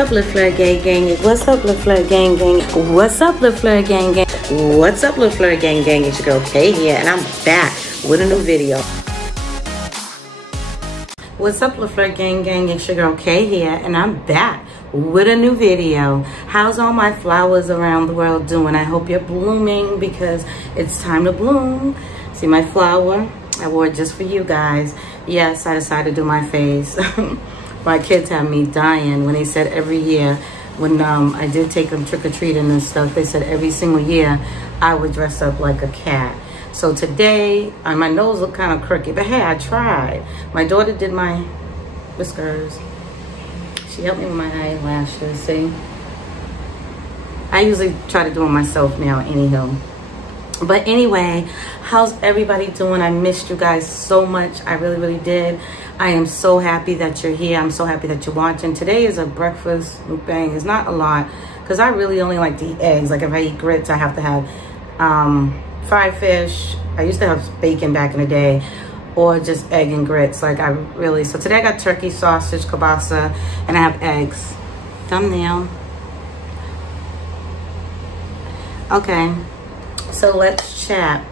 up, LeFleur gang? What's up, LeFleur gang? What's up, LeFleur gang? What's up, LeFleur gang? It's your girl Kaye here, and I'm back with a new video. What's up, LeFleur gang? It's your girl Kaye here, and I'm back with a new video. How's all my flowers around the world doing? I hope you're blooming because it's time to bloom. See my flower? I wore it just for you guys. Yes, I decided to do my face. My kids have me dying when they said every year, when I did take them trick-or-treating and stuff, they said every single year I would dress up like a cat. So today, my nose looked kind of crooked, but hey, I tried. My daughter did my whiskers. She helped me with my eyelashes, see? I usually try to do them myself now, anyhow. But anyway, how's everybody doing? I missed you guys so much. I really, really did. I am so happy that you're here. I'm so happy that you're watching. Today is a breakfast mukbang. It's not a lot because I really only like to eat eggs. Like if I eat grits, I have to have fried fish. I used to have bacon back in the day, or just egg and grits. Like so today I got turkey, sausage, kielbasa, and I have eggs. Thumbnail. Okay. So let's chat.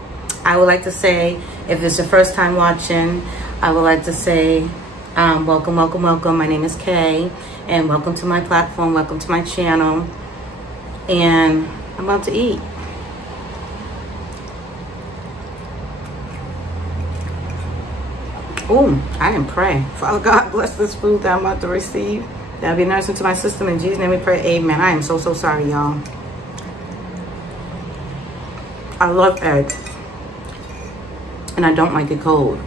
I would like to say, if it's your first time watching, I would like to say, welcome, welcome, welcome. My name is Kaye, and welcome to my platform. Welcome to my channel. And I'm about to eat. Oh, I didn't pray. Father God, bless this food that I'm about to receive. That'll be nourishing to my system. In Jesus' name we pray, amen. I am so, so sorry, y'all. I love eggs, and I don't like it cold.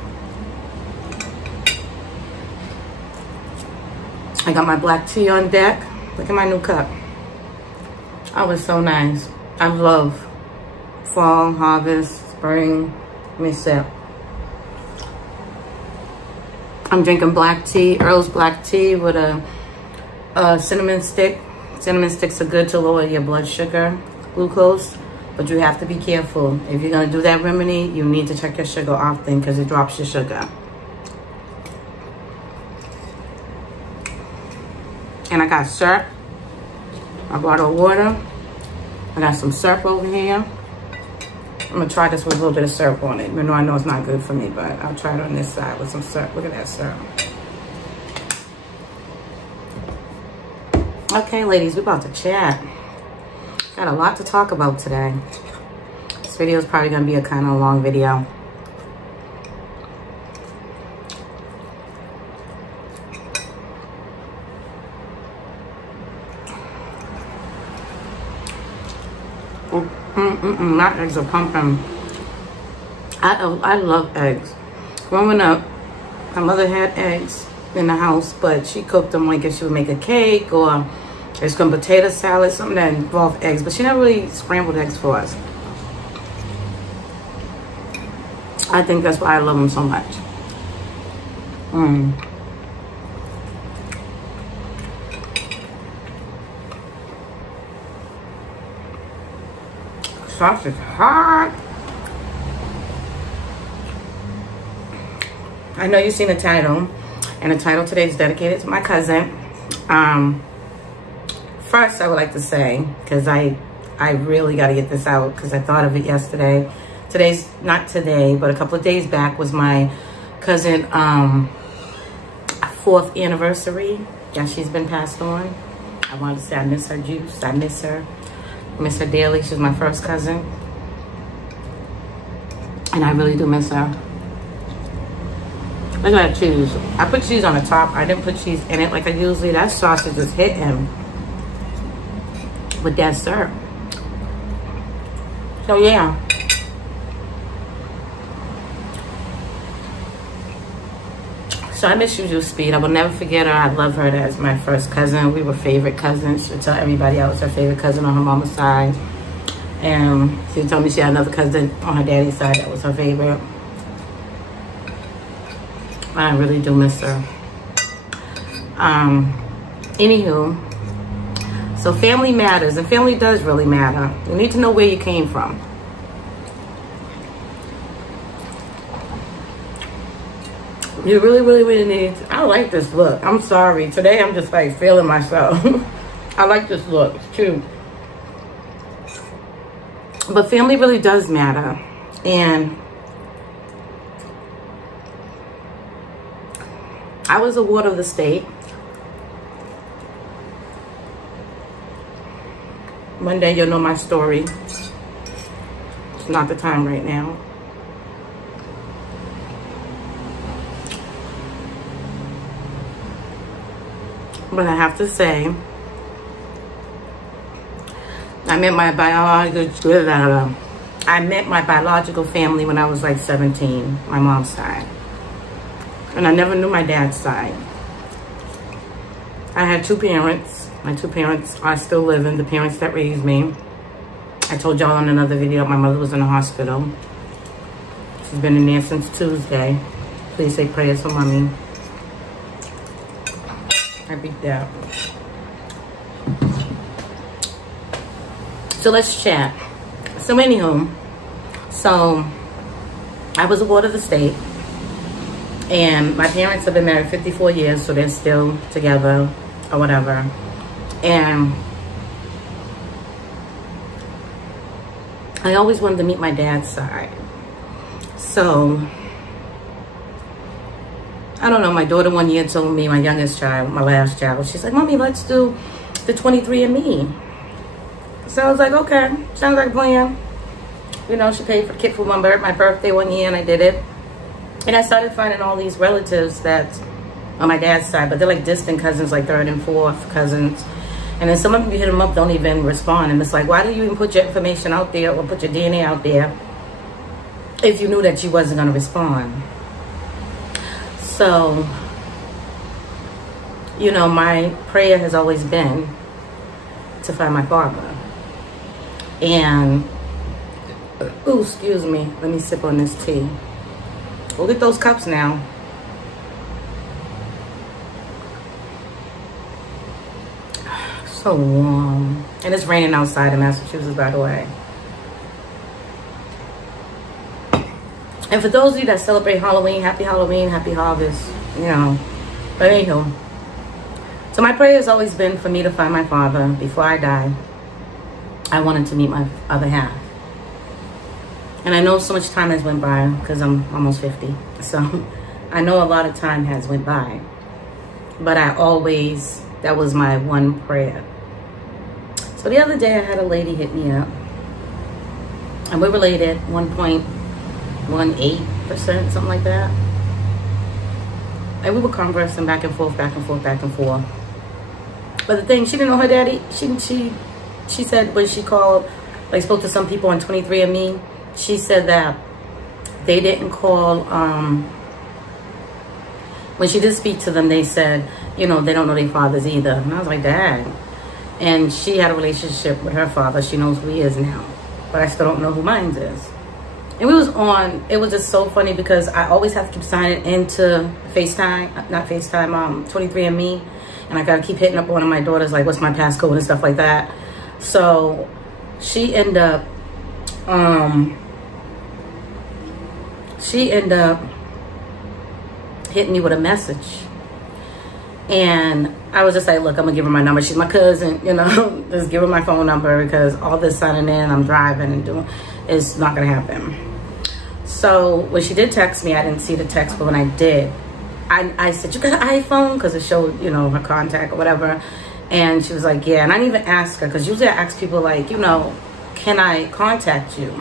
I got my black tea on deck. Look at my new cup. Oh, it's so nice. I love fall, harvest, spring. Let me sip. I'm drinking black tea, Earl's black tea with a cinnamon stick. Cinnamon sticks are good to lower your blood sugar, glucose. But you have to be careful. If you're gonna do that remedy, you need to check your sugar often because it drops your sugar. And I got syrup. I brought a water. I got some syrup over here. I'm gonna try this with a little bit of syrup on it. Even though I know it's not good for me, but I'll try it on this side with some syrup. Look at that syrup. Okay, ladies, we're about to chat. Got a lot to talk about today. This video is probably going to be a kind of long video. Not eggs or pumpkin. I love eggs. Growing up, my mother had eggs in the house, but she cooked them like if she would make a cake or there's some potato salad, something that involved eggs, but she never really scrambled eggs for us. I think that's why I love them so much. Sauce is hot. I know you've seen the title, and the title today is dedicated to my cousin. First, I would like to say, because I really got to get this out because I thought of it yesterday. Today's, not today, but a couple of days back was my cousin 4th anniversary. Yeah, she's been passed on. I wanted to say I miss her juice. I miss her. I miss her dearly. She was my first cousin. And I really do miss her. Look at that cheese. I put cheese on the top. I didn't put cheese in it like I usually. That sausage is hitting with that syrup. So yeah. So I miss you, Speed. I will never forget her. I love her as my first cousin. We were favorite cousins. She would tell everybody I was her favorite cousin on her mama's side. And she told me she had another cousin on her daddy's side that was her favorite. I really do miss her. Anywho. So family matters, and family does really matter. You need to know where you came from. You really, really, really need to. I like this look. I'm sorry. Today I'm just like feeling myself. I like this look. It's cute. But family really does matter. And I was a ward of the state. One day you'll know my story. It's not the time right now. But I have to say, I met my biological family when I was like 17, my mom's side. And I never knew my dad's side. I had two parents. My two parents are still living, the parents that raised me. I told y'all in another video, my mother was in the hospital. She's been in there since Tuesday. Please say prayers for mommy. I beat that. So let's chat. So anywho, so I was a ward of the state, and my parents have been married 54 years, so they're still together or whatever. And I always wanted to meet my dad's side. So I don't know, my daughter one year told me, my youngest child, my last child, she's like, Mommy, let's do the 23andMe. So I was like, okay, sounds like a plan. You know, she paid for the kit for my birthday one year, and I did it. And I started finding all these relatives that on my dad's side, but they're like distant cousins, like third and fourth cousins. And then some of them, you hit them up, don't even respond. And it's like, why do you even put your information out there or put your DNA out there if you knew that you wasn't going to respond? So, you know, my prayer has always been to find my father. And, ooh, excuse me, let me sip on this tea. Look at those cups now. So warm. And it's raining outside in Massachusetts, by the way. And for those of you that celebrate Halloween, happy harvest, you know. But anywho, so my prayer has always been for me to find my father before I die. I wanted to meet my other half. And I know so much time has went by because I'm almost 50. So I know a lot of time has went by. But I always, that was my one prayer. So the other day I had a lady hit me up. And we're related, 1.18%, something like that. And we were conversing back and forth, back and forth, back and forth. But the thing, she didn't know her daddy. She said when she called, like spoke to some people on 23andMe, she said that they didn't call, when she did speak to them, they said, you know, they don't know their fathers either. And I was like, Dad. And she had a relationship with her father. She knows who he is now. But I still don't know who mine is. And we was on, it was just so funny because I always have to keep signing into FaceTime, not FaceTime, 23andMe. And I gotta keep hitting up one of my daughters, like, what's my passcode and stuff like that. So she ended up, hitting me with a message. And I was just like, look, I'm gonna give her my number. She's my cousin, you know, just give her my phone number because all this signing in, I'm driving and doing, it's not gonna happen. So when she did text me, I didn't see the text, but when I did, I said, you got an iPhone? Because it showed, you know, her contact or whatever. And she was like, yeah. And I didn't even ask her because usually I ask people like, you know, can I contact you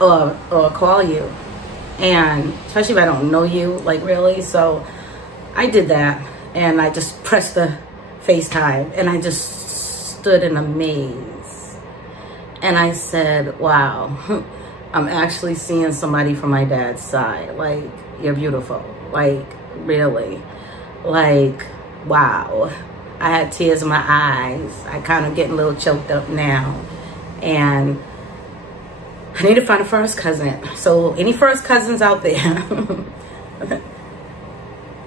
or call you? And especially if I don't know you, like really. So I did that and I just pressed the FaceTime and I just stood in amaze. And I said, wow, I'm actually seeing somebody from my dad's side. Like, you're beautiful. Like, really. Like, wow. I had tears in my eyes. I kind of getting a little choked up now. And I need to find a first cousin. So any first cousins out there?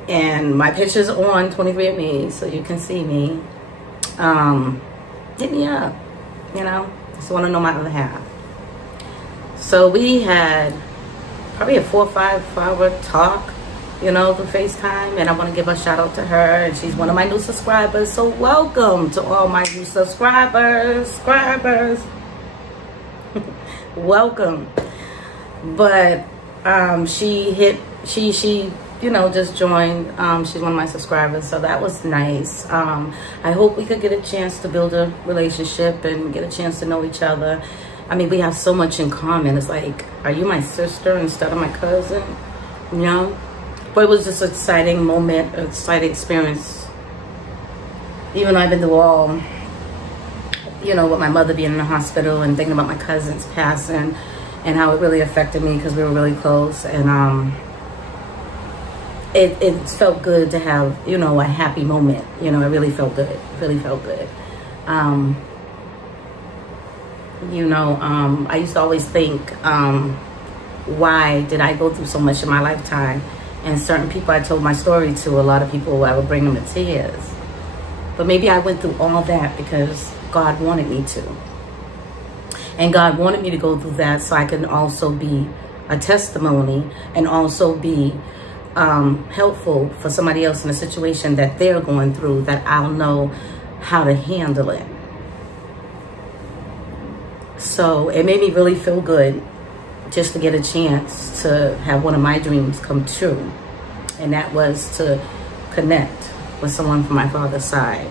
And my picture's on 23andMe, so you can see me. Hit me up, you know. Just want to know my other half. So we had probably a 4 or 5 hour talk. you know, through FaceTime, and I want to give a shout out to her, and she's one of my new subscribers. So welcome to all my new subscribers. Welcome. But she you know, just joined. She's one of my subscribers, so that was nice. I hope we could get a chance to build a relationship and get a chance to know each other. I mean, we have so much in common. It's like, are you my sister instead of my cousin? You know? But it was just an exciting moment, an exciting experience. Even though I've been through all, you know, with my mother being in the hospital and thinking about my cousin's passing and how it really affected me because we were really close. And it felt good to have, you know, a happy moment. You know, it really felt good. It really felt good. You know, I used to always think, why did I go through so much in my lifetime? And certain people I told my story to, a lot of people, I would bring them to tears. But maybe I went through all that because God wanted me to. And God wanted me to go through that so I can also be a testimony and also be helpful for somebody else in a situation that they're going through, that I'll know how to handle it. So it made me really feel good just to get a chance to have one of my dreams come true. And that was to connect with someone from my father's side.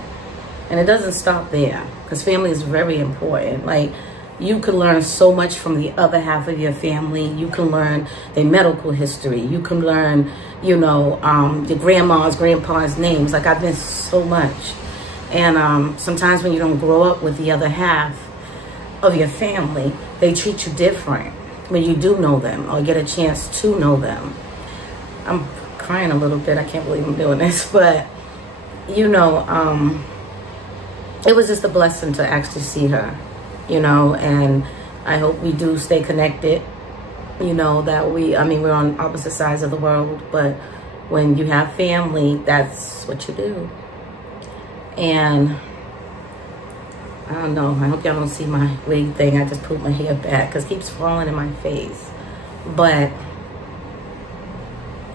And it doesn't stop there, because family is very important. Like, you can learn so much from the other half of your family. You can learn their medical history. You can learn, you know, your grandma's, grandpa's names. Like, I've missed so much. And sometimes when you don't grow up with the other half of your family, they treat you different when you do know them or get a chance to know them. I'm crying a little bit. I can't believe I'm doing this. But, you know, it was just a blessing to actually see her. You know, and I hope we do stay connected, you know, that we're on opposite sides of the world, but when you have family, that's what you do. And I don't know, I hope y'all don't see my wig thing. I just pulled my hair back because it keeps falling in my face. But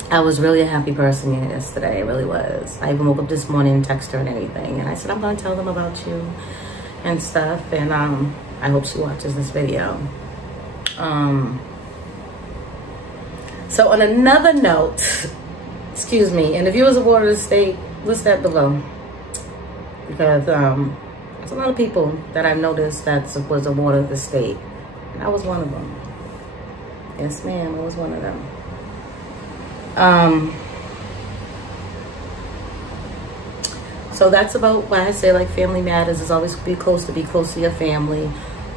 I was really a happy person yesterday, I really was. I even woke up this morning and texted her and everything, and I said, I'm going to tell them about you and stuff, and I hope she watches this video. So on another note, excuse me, and the viewers of Water of the State, list that below, because there's a lot of people that I've noticed that was a Water of the State, and I was one of them. Yes, ma'am, I was one of them. So that's about why I say, like, family matters. Is always be close to your family.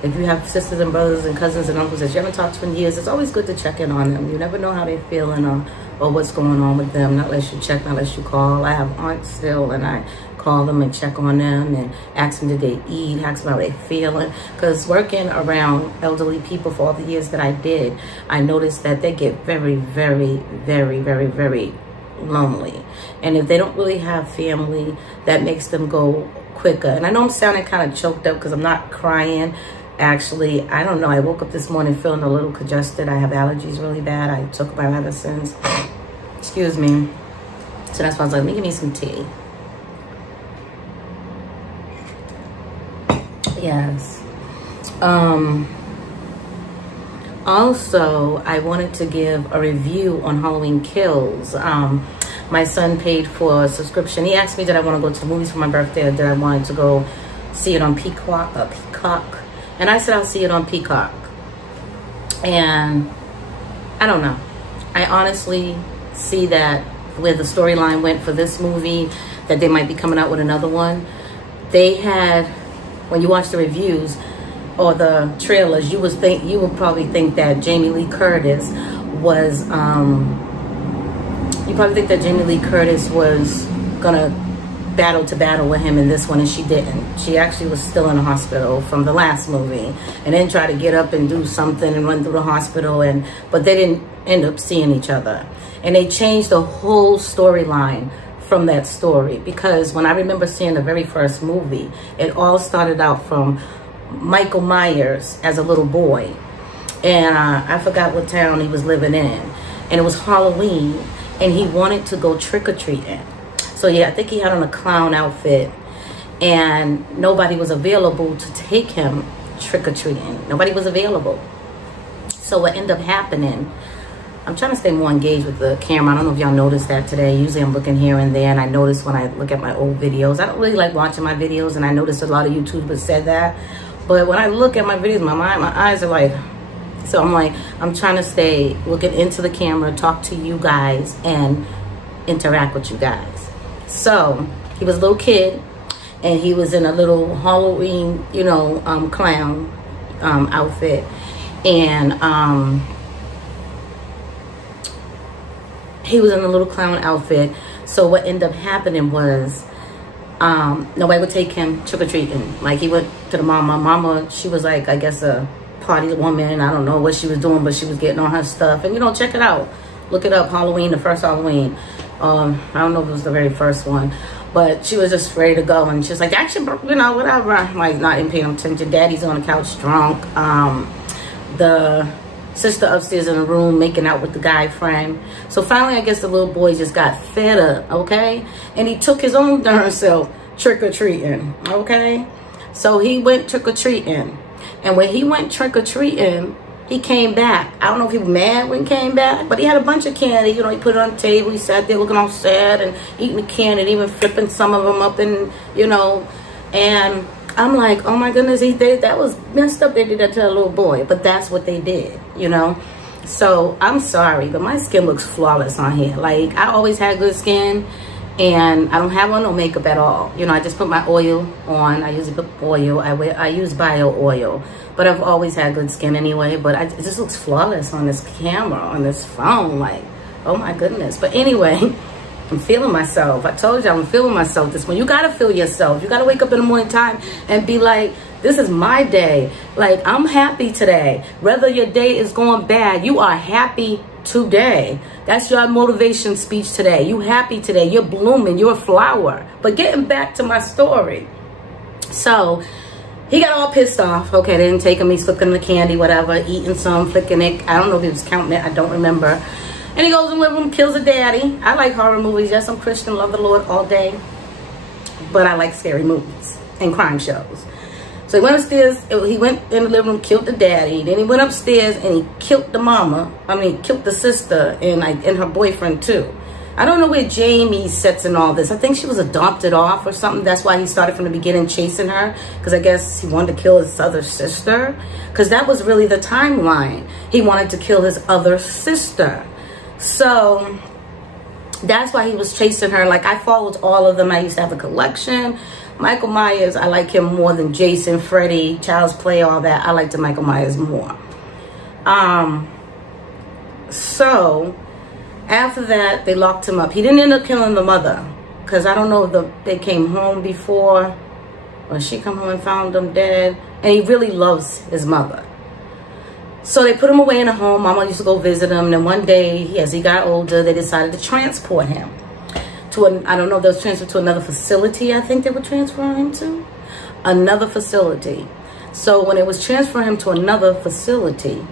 If you have sisters and brothers and cousins and uncles that you haven't talked to in years, it's always good to check in on them. You never know how they're feeling or what's going on with them, not unless you check, not unless you call. I have aunts still, and I call them and check on them and ask them, did they eat, ask them how they're feeling. Because working around elderly people for all the years that I did, I noticed that they get very, very, very, very, very lonely. And if they don't really have family, that makes them go quicker. And I know I'm sounding kind of choked up because I'm not crying. Actually, I don't know. I woke up this morning feeling a little congested. I have allergies really bad. I took my medicines. Excuse me. So that's why I was like, let me give me some tea. Yes. Also, I wanted to give a review on Halloween Kills. My son paid for a subscription. He asked me, did I want to go to the movies for my birthday, or did I want to go see it on Peacock? And I said, I'll see it on Peacock. And I don't know. I honestly see that where the storyline went for this movie, that they might be coming out with another one. They had, when you watch the reviews or the trailers, you would probably think that Jamie Lee Curtis was gonna battle with him in this one, and she didn't. She actually was still in the hospital from the last movie, and then tried to get up and do something and run through the hospital, but they didn't end up seeing each other. And they changed the whole storyline from that story, because when I remember seeing the very first movie, it all started out from Michael Myers as a little boy, and I forgot what town he was living in, and it was Halloween, and he wanted to go trick-or-treating. So yeah, I think he had on a clown outfit, and nobody was available to take him trick-or-treating. Nobody was available. So what ended up happening, I'm trying to stay more engaged with the camera. I don't know if y'all noticed that today. Usually I'm looking here and there, and I notice when I look at my old videos, I don't really like watching my videos, and I noticed a lot of YouTubers said that. But when I look at my videos, my eyes are like, so I'm like, I'm trying to stay looking into the camera, talk to you guys, and interact with you guys. So he was a little kid, and he was in a little Halloween, you know, clown outfit. And he was in a little clown outfit. So what ended up happening was nobody would take him trick-or-treating. Like, he went to the mama. Mama, she was like, I guess a party woman. I don't know what she was doing, but she was getting on her stuff. And, you know, check it out. Look it up, Halloween, the first Halloween. I don't know if it was the very first one. But she was just ready to go. And she was like, actually, you know, whatever. I'm like, not even paying attention. Daddy's on the couch drunk. The sister upstairs in the room making out with the guy friend. So finally, I guess the little boy just got fed up, okay? And he took his own darn self trick-or-treating, okay? So he went trick-or-treating. And when he went trick-or-treating, he came back. I don't know if he was mad when he came back, but he had a bunch of candy. You know, he put it on the table. He sat there looking all sad and eating the candy and even flipping some of them up and, you know, and I'm like, oh my goodness, that was messed up. They did that to a little boy, but that's what they did, you know? So I'm sorry, but my skin looks flawless on here. Like, I always had good skin, and I don't have on no makeup at all. You know, I just put my oil on. I usually put oil. I use bio oil, but I've always had good skin anyway. But it just looks flawless on this camera, on this phone. Like, oh my goodness. But anyway, I'm feeling myself. I told you I'm feeling myself this morning. You gotta feel yourself. You gotta wake up in the morning time and be like, this is my day. Like, I'm happy today. Whether your day is going bad, you are happy today. That's your motivation speech today. You happy today. You're blooming. You're a flower. But getting back to my story. So he got all pissed off. Okay, they didn't take him. He's flicking the candy, whatever, eating some, flicking it. I don't know if he was counting it. I don't remember. And he goes in the living room, kills a daddy. I like horror movies. Yes, I'm Christian, love the Lord all day. But I like scary movies and crime shows. So he went upstairs, he went in the living room, killed the daddy. Then he went upstairs and he killed the mama. I mean, killed the sister and her boyfriend too. I don't know where Jamie sets in all this. I think she was adopted off or something. That's why he started from the beginning chasing her. Because I guess he wanted to kill his other sister. Because that was really the timeline. He wanted to kill his other sister. So that's why he was chasing her. Like, I followed all of them. I used to have a collection. Michael Myers, I like him more than Jason, Freddy, Child's Play, all that. I liked the Michael Myers more. So after that, they locked him up. He didn't end up killing the mother, because I don't know if they came home before, or she come home and found him dead. And he really loves his mother. So they put him away in a home. Mama used to go visit him. And then one day, as he got older, they decided to transport him to I don't know if they was transferred to another facility. I think they were transferring him to another facility. So when it was transferring him to another facility,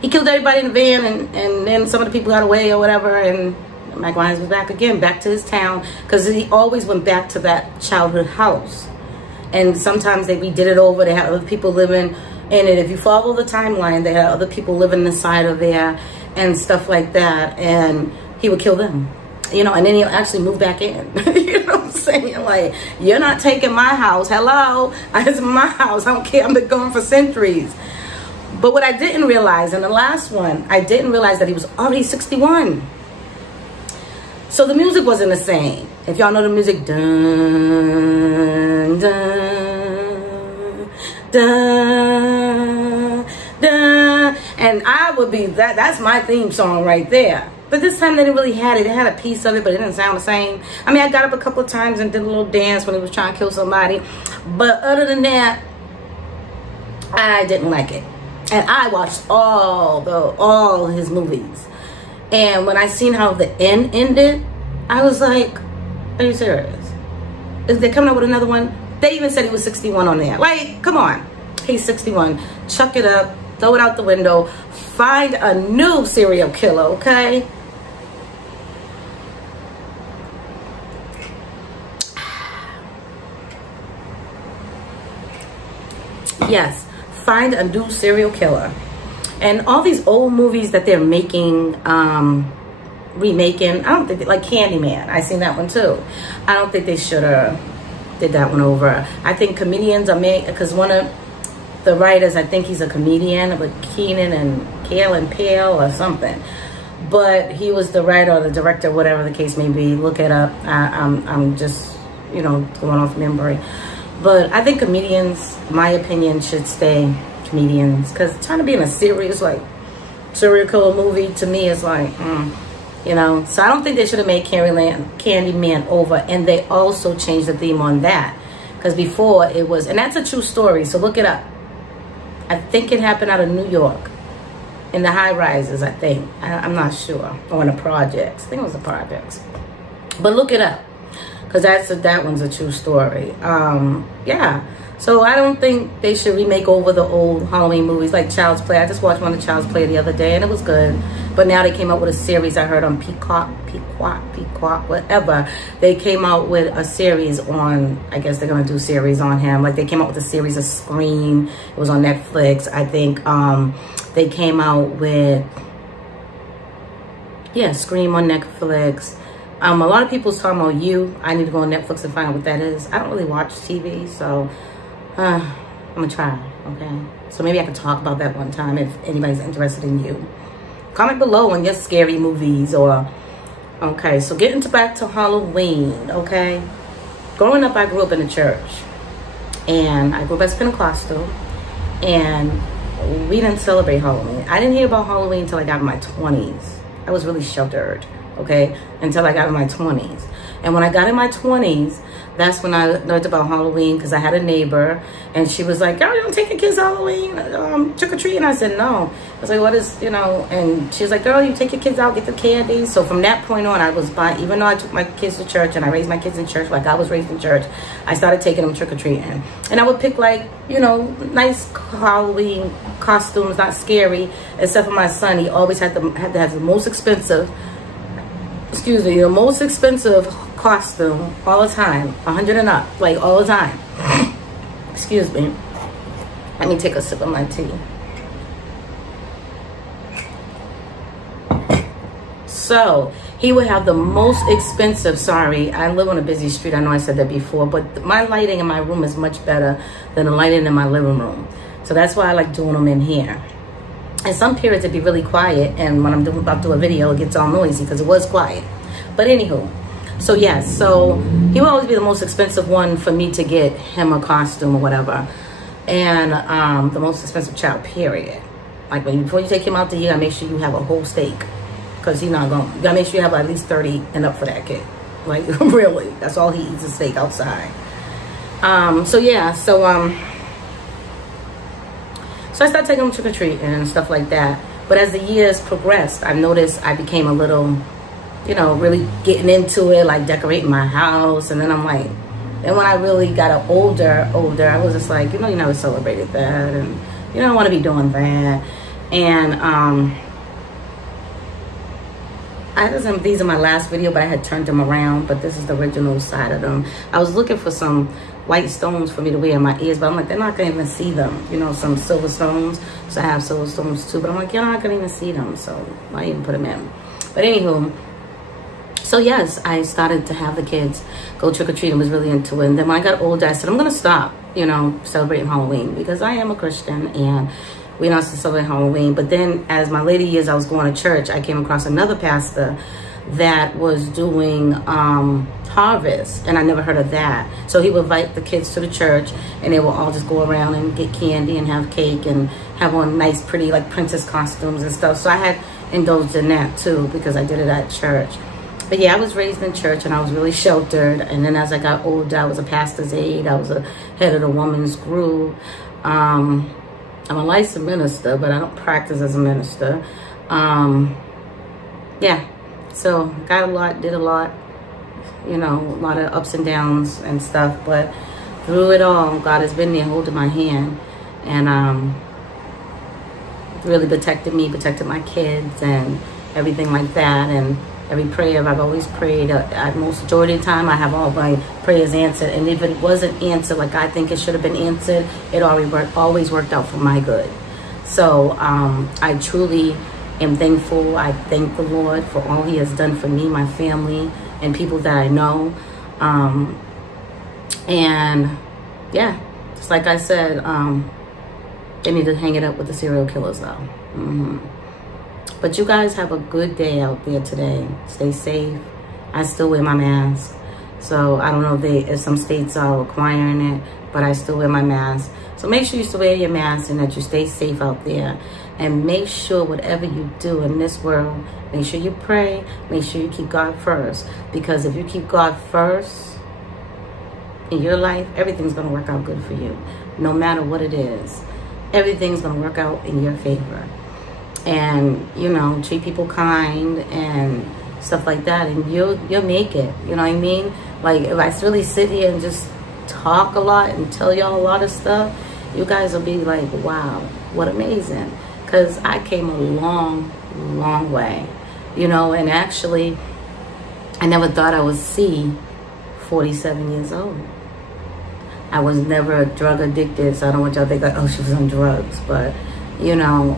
he killed everybody in the van, and then some of the people got away or whatever, and Michael Myers was back again, back to his town, because he always went back to that childhood house. And sometimes we did it over. They had other people living in it. If you follow the timeline, they had other people living inside of there and stuff like that, and he would kill them. You know, and then he'll actually move back in. You know what I'm saying? Like, you're not taking my house. Hello? It's my house. I don't care. I've been gone for centuries. But what I didn't realize in the last one, I didn't realize that he was already 61. So the music wasn't the same. If y'all know the music, dun, dun, dun, dun. And I would be, that's my theme song right there. But this time they didn't really have it. They had a piece of it, but it didn't sound the same. I mean, I got up a couple of times and did a little dance when he was trying to kill somebody. But other than that, I didn't like it. And I watched all his movies. And when I seen how the end ended, I was like, are you serious? Is they coming up with another one? They even said he was 61 on there. Like, come on. He's 61. Chuck it up. Throw it out the window. Find a new serial killer, okay? Yes, find a new serial killer. And all these old movies that they're making, remaking, I don't think, like Candyman, I seen that one too. I don't think they should have did that one over. I think comedians are made, because one of the writers, I think he's a comedian, with Keenan and Kale and Pale or something. But he was the writer or the director, whatever the case may be. Look it up. I'm just, you know, going off memory. But I think comedians, my opinion, should stay comedians. Because trying to be in a serious, like, serial killer movie, to me, is like, you know. So I don't think they should have made Candyman over. And they also changed the theme on that. Because before it was, and that's a true story, so look it up. I think it happened out of New York. In the high rises, I think. I'm not sure. Or in the projects. I think it was the projects. But look it up. Because that one's a true story. Yeah. So I don't think they should remake over the old Halloween movies like Child's Play. I just watched one of Child's Play the other day and it was good. But now they came out with a series I heard on Peacock, whatever. They came out with a series on, I guess they're going to do series on him. Like they came out with a series of Scream. It was on Netflix. I think they came out with, yeah, Scream on Netflix. A lot of people's talking about You. I need to go on Netflix and find out what that is. I don't really watch TV, so I'm going to try, okay? So maybe I could talk about that one time if anybody's interested in You. Comment below on your scary movies or, okay, so getting back to Halloween, okay? Growing up, I grew up in a church. And I grew up as Pentecostal. And we didn't celebrate Halloween. I didn't hear about Halloween until I got in my 20s. I was really sheltered, okay, until I got in my 20s. And when I got in my 20s, that's when I learned about Halloween, because I had a neighbor, and she was like, "Girl, you don't take your kids Halloween trick-or-treat?" And I said, "No." I was like, "What is, you know?" And she was like, "Girl, you take your kids out, get the candy." So from that point on, I was buying, even though I took my kids to church, and I raised my kids in church like I was raised in church, I started taking them trick-or-treating. And I would pick, like, you know, nice Halloween costumes, not scary, except for my son. He always had to have the most expensive, the most expensive costume all the time, 100 and up, like all the time. Excuse me. Let me take a sip of my tea. So he would have the most expensive, sorry, I live on a busy street, I know I said that before, but my lighting in my room is much better than the lighting in my living room. So that's why I like doing them in here. And some periods it'd be really quiet, and when I'm about to do a video, it gets all noisy because it was quiet. But anywho, so yes, so he would always be the most expensive one for me to get him a costume or whatever. And the most expensive child, period. Like before you take him out to eat, you gotta make sure you have a whole steak. Because he's not going, you gotta make sure you have at least 30 and up for that kid. Like, really, that's all he eats is steak outside. So yeah, so I started taking him trick-or-treating and stuff like that. But as the years progressed, I noticed I became a little, you know, really getting into it, like decorating my house. And then I'm like, and when I really got older, I was just like, you know, you never celebrated that. And you don't want to be doing that. And these are my last video, but I had turned them around. But this is the original side of them. I was looking for some white stones for me to wear in my ears, but I'm like, they're not gonna even see them, you know, some silver stones. So I have silver stones too, but I'm like, you're not gonna even see them, so why even put them in? But anywho, so yes, I started to have the kids go trick-or-treat and was really into it. And then when I got older, I said, I'm gonna stop, you know, celebrating Halloween, because I am a Christian and we don't celebrate Halloween. But then as my later years, I was going to church, I came across another pastor that was doing harvest, and I never heard of that. So he would invite the kids to the church, and they would all just go around and get candy and have cake and have on nice, pretty, like princess costumes and stuff. So I had indulged in that too, because I did it at church. But yeah, I was raised in church, and I was really sheltered. And then as I got older, I was a pastor's aide. I was a head of the women's group. I'm a licensed minister, but I don't practice as a minister. Yeah. So got a lot, did a lot, you know, a lot of ups and downs and stuff. But through it all, God has been there holding my hand, and really protected me, protected my kids and everything like that. And Every prayer I've always prayed, most majority of the time, I have all my prayers answered. And if it wasn't answered like I think it should have been answered, it always worked out for my good. So I truly am thankful. I thank the Lord for all he has done for me, my family, and people that I know. And yeah, just like I said, they need to hang it up with the serial killers though. But you guys have a good day out there today. Stay safe. I still wear my mask. So I don't know if some states are requiring it, but I still wear my mask. So make sure you still wear your mask and that you stay safe out there. And make sure whatever you do in this world, make sure you pray. Make sure you keep God first. Because if you keep God first in your life, everything's going to work out good for you. No matter what it is. Everything's going to work out in your favor. And, you know, treat people kind and stuff like that. And you'll make it. You know what I mean? Like, if I really sit here and just talk a lot and tell y'all a lot of stuff, you guys will be like, wow, what amazing. Because I came a long, long way. You know, and actually, I never thought I would see 47 years old. I was never drug addicted, so I don't want y'all to think like, oh, she was on drugs. But, you know,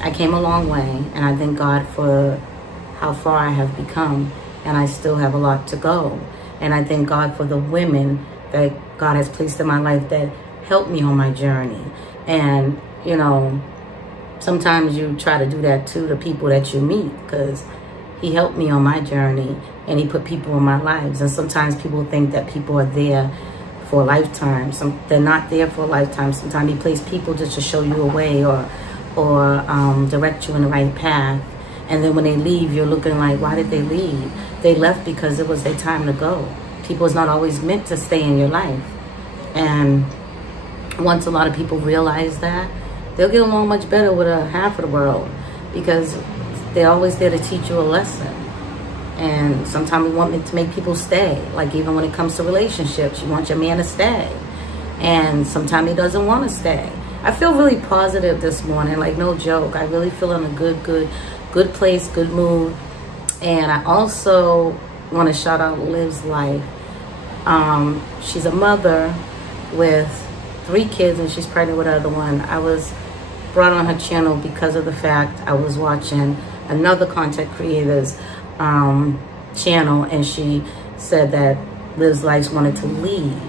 I came a long way, and I thank God for how far I have become, and I still have a lot to go. And I thank God for the women that God has placed in my life that helped me on my journey. And, you know, sometimes you try to do that to the people that you meet, because he helped me on my journey, and he put people in my lives. And sometimes people think that people are there for a lifetime. They're not there for a lifetime. Sometimes he placed people just to show you a way or direct you in the right path. And then when they leave, you're looking like, why did they leave? They left because it was their time to go. People is not always meant to stay in your life. And once a lot of people realize that, they'll get along much better with half of the world, because they're always there to teach you a lesson. And sometimes we want to make people stay. Like even when it comes to relationships, you want your man to stay. And sometimes he doesn't want to stay. I feel really positive this morning, like no joke. I really feel in a good place, good mood. And I also want to shout out Liv's life. She's a mother with 3 kids, and she's pregnant with another one. I was brought on her channel because of the fact I was watching another content creator's channel, and she said that Liv's life wanted to leave.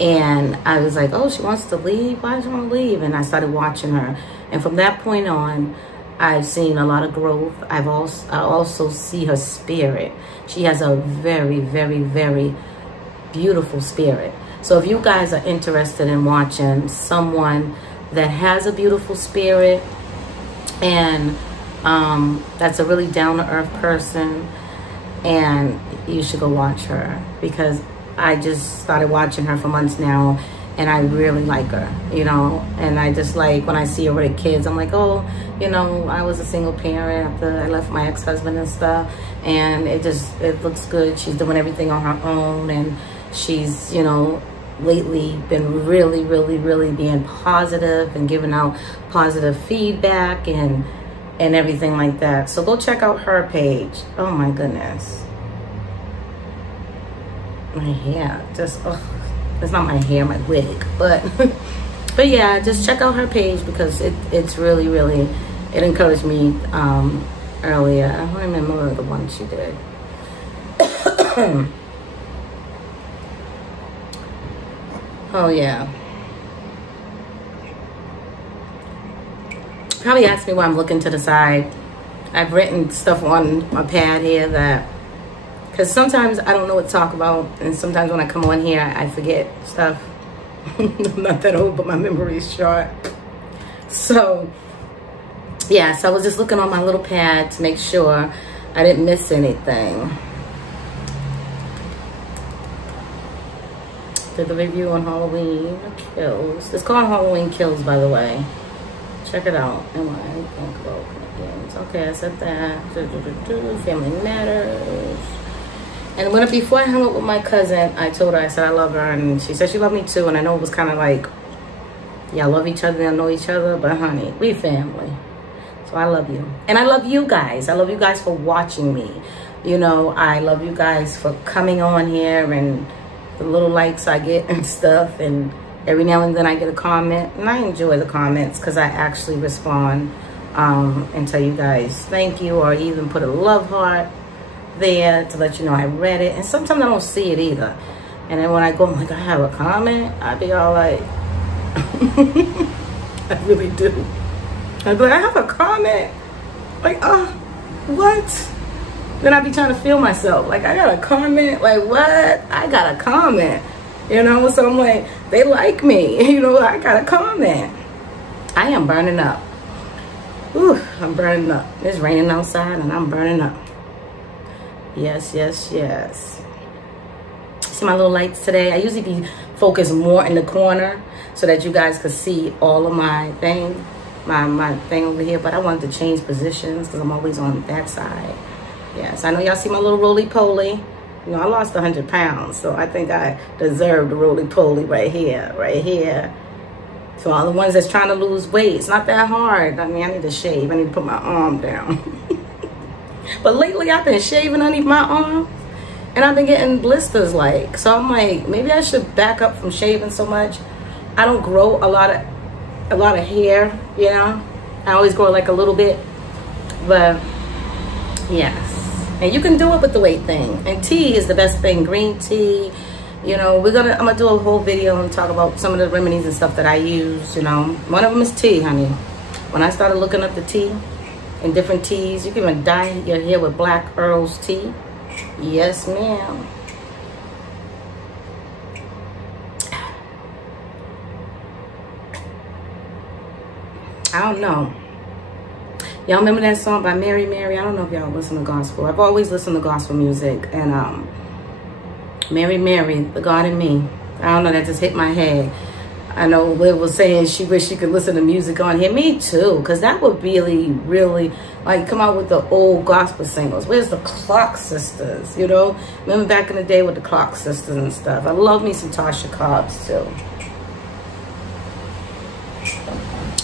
And I was like, oh, she wants to leave? Why does she want to leave? And I started watching her. And from that point on, I've seen a lot of growth. I also see her spirit. She has a very, very, very beautiful spirit. So if you guys are interested in watching someone that has a beautiful spirit and that's a really down-to-earth person, and you should go watch her, because I just started watching her for months now, and I really like her, you know. And I just like, when I see her with her kids, I'm like, oh, you know, I was a single parent after I left my ex-husband and stuff, and it looks good. She's doing everything on her own, and she's, you know, lately been really, really, really being positive and giving out positive feedback and everything like that. So go check out her page. Oh my goodness. My hair, just, oh, it's not my hair, my wig, but yeah, just check out her page, because it's really, really, it encouraged me earlier. I don't remember the one she did. Oh yeah. Probably asked me why I'm looking to the side. I've written stuff on my pad here that, because sometimes I don't know what to talk about, and sometimes when I come on here, I forget stuff. I'm not that old, but my memory is short. So, yeah, so I was just looking on my little pad to make sure I didn't miss anything. Did the review on Halloween Kills. It's called Halloween Kills, by the way. Check it out. And what I think about games. Okay, I said that. Family Matters. And before I hung up with my cousin, I told her, I said I love her, and she said she loved me too. And I know it was kind of like, y'all love each other, y'all know each other, but honey, we family. So So I love you. And I love you guys. I love you guys for watching me. You know, I love you guys for coming on here and the little likes I get and stuff. And every now and then I get a comment. And I enjoy the comments because I actually respond and tell you guys thank you, or even put a love heart there to let you know I read it. And sometimes I don't see it either. And then when I go, I'm like, I have a comment, I'd be all like, I really do. I'd be like, I have a comment? Like, what? Then I'd be trying to feel myself. Like, I got a comment? Like, what? I got a comment. You know, so I'm like, they like me. You know, I got a comment. I am burning up. Ooh, I'm burning up. It's raining outside and I'm burning up. Yes, yes, yes. See my little lights today? I usually be focused more in the corner so that you guys could see all of my thing, my thing over here. But I wanted to change positions because I'm always on that side. Yes, I know y'all see my little roly-poly. You know, I lost 100 pounds, so I think I deserve the roly-poly right here, right here. So all the ones that's trying to lose weight, it's not that hard. I mean, I need to shave. I need to put my arm down. But lately, I've been shaving underneath my arm, and I've been getting blisters, like. So I'm like, maybe I should back up from shaving so much. I don't grow a lot of hair, you know. I always grow like a little bit, but yes. And you can do it with the weight thing. And tea is the best thing. Green tea. You know, I'm gonna do a whole video and talk about some of the remedies and stuff that I use. You know, one of them is tea, honey. When I started looking up the tea and different teas, you can even dye your hair with Black Earl's tea. Yes, ma'am. I don't know. Y'all remember that song by Mary Mary? I don't know if y'all listen to gospel. I've always listened to gospel music. And Mary Mary, the God in me. I don't know, that just hit my head. I know Liv was saying she wished she could listen to music on here. Me too, because that would really, really, like, come out with the old gospel singles. Where's the Clock Sisters, you know? Remember back in the day with the Clock Sisters and stuff. I love me some Tasha Cobbs too.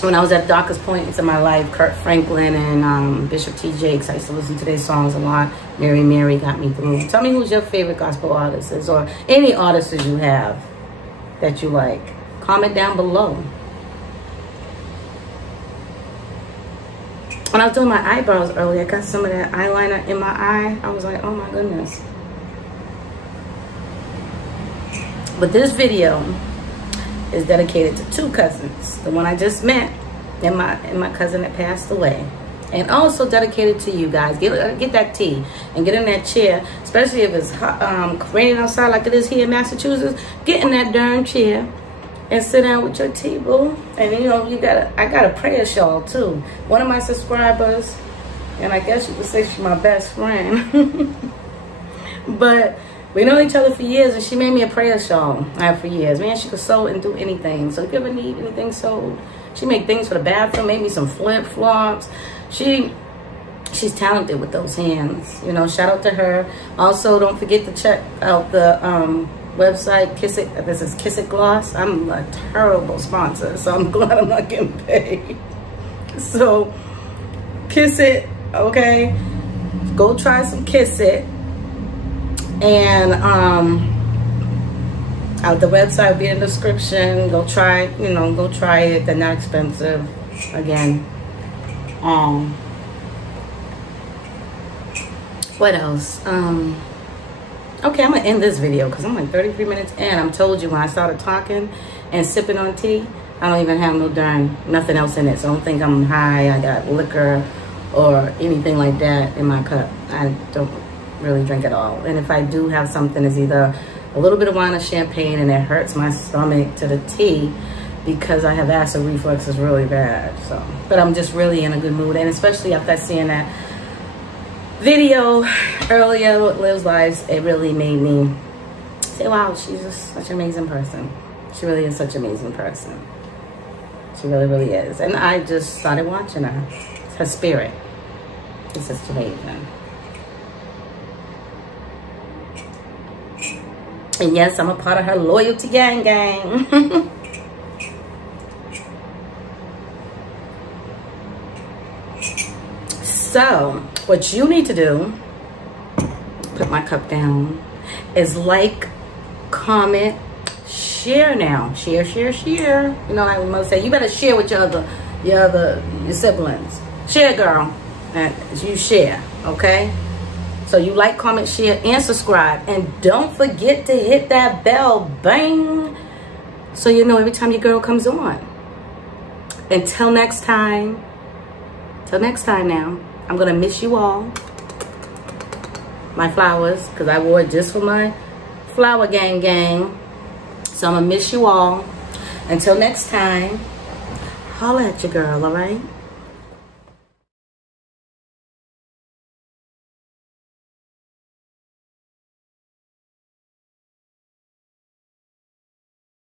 When I was at darkest points in my life, Kurt Franklin and Bishop T. Jakes, I used to listen to their songs a lot. Mary Mary got me through. Tell me who's your favorite gospel artist is, or any artists you have that you like. Comment down below. When I was doing my eyebrows earlier, I got some of that eyeliner in my eye. I was like, oh my goodness. But this video is dedicated to two cousins. The one I just met and my cousin that passed away. And also dedicated to you guys. Get that tea and get in that chair, especially if it's hot, raining outside like it is here in Massachusetts. Get in that darn chair and sit down with your tea, boo. And you know, I got a prayer shawl too. One of my subscribers, and I guess you could say she's my best friend. But we know each other for years, and she made me a prayer shawl for years. Man, she could sew and do anything. So if you ever need anything sewed, she make things for the bathroom, made me some flip-flops. She's talented with those hands. You know, shout out to her. Also, don't forget to check out the website, Kiss It. This is Kiss It Gloss. I'm a terrible sponsor, so I'm glad I'm not getting paid. So, Kiss It, okay? Go try some Kiss It. And the website will be in the description. Go try, you know, go try it. They're not expensive. Again. What else? Okay, I'm gonna end this video because I'm like 33 minutes in. I told you when I started talking and sipping on tea, I don't even have nothing else in it. So don't think I'm high. I got liquor or anything like that in my cup. I don't really drink at all. And if I do have something, it's either a little bit of wine or champagne, and it hurts my stomach to the tea because I have acid reflux is really bad. So, but I'm just really in a good mood, and especially after seeing that video earlier with Liv's Lives, it really made me say, wow, she's just such an amazing person. She really is such an amazing person. She really, really is. And I just started watching her. Her spirit is just amazing. And yes, I'm a part of her loyalty gang. So what you need to do, put my cup down, is like, comment, share now. Share. You know how we must say, you better share with your siblings. Share, girl. And you share, okay? So you like, comment, share, and subscribe. And don't forget to hit that bell, bang, so you know every time your girl comes on. Until next time. Till next time now. I'm gonna miss you all. My flowers, because I wore it just for my flower gang. So I'm gonna miss you all. Until next time, holla at your girl, all right?